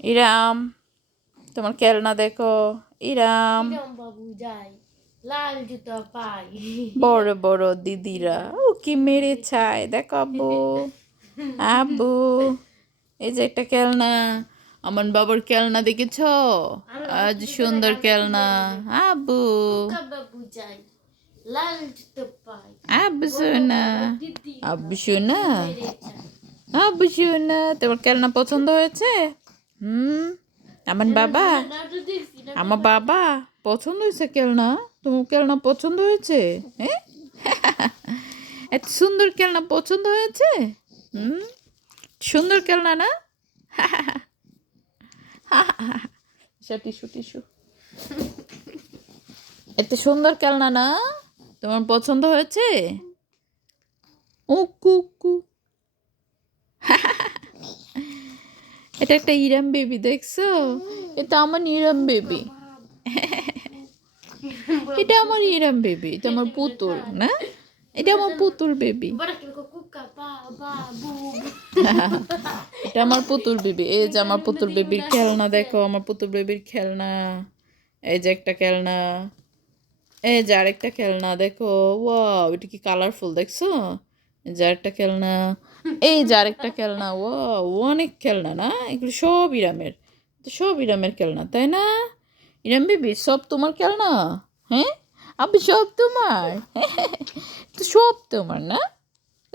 ইরাম, তোমার খেলনা দেখো। ইরাম, বাবু যায় লাল জুতো পাই। বড় বড় দিদিরা ও কি মেরে চায় দেখো আব্বু। আব্বু, এই যে একটা খেলনা, আমার বাবার খেলনা দেখেছো? আজ সুন্দর খেলনা। আব্বু, বাবু যায় লাল জুতো পাই। আব্বু শোনা, দিদি আব্বু শোনা, মেরে যায়। আব্বু শোনা, তোমার খেলনা পছন্দ হয়েছে? হুম, আমার বাবা, আমার বাবা পছন্দ হয়েছে খেলনা? তোমার খেলনা পছন্দ হয়েছে? হ্যাঁ, এত সুন্দর খেলনা পছন্দ হয়েছে? হুম, সুন্দর খেলনা না? টিসু টিসু, এত সুন্দর খেলনা না? তোমার পছন্দ হয়েছে? ও কুকু, এটা একটা ইরাম বেবি দেখছো? এটা আমার ইরাম বেবি। এটা আমার ইরাম বেবি, এটা আমার পুতুল না? এটা আমার পুতুল বেবি। এটা আমার পুতুল বেবি। এই যে আমার পুতুল বেবির খেলনা দেখো, আমার পুতুল বেবির খেলনা। এই যে একটা খেলনা, এই যে আরেকটা খেলনা দেখো। ওয়াও, এটা কি কালারফুল দেখছো? এই যে আরেকটা খেলনা, এই যে আরেকটা খেলনা। ওয়াও, অনেক খেলনা না? এগুলো সব ইরামের, তো সব ইরামের খেলনা তাই না? ইরাম বেবি সব তোমার খেলনা? হ্যাঁ আপনি সব তোমার? তো সব তোমার না?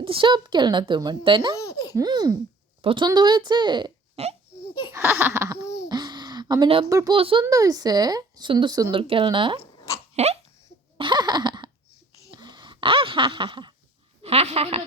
তো সব খেলনা তোমার তাই না? হুম, পছন্দ হয়েছে? আমার আব্বুর পছন্দ হয়েছে সুন্দর সুন্দর খেলনা। হ্যাঁ, আহা হা হা হা হা হা।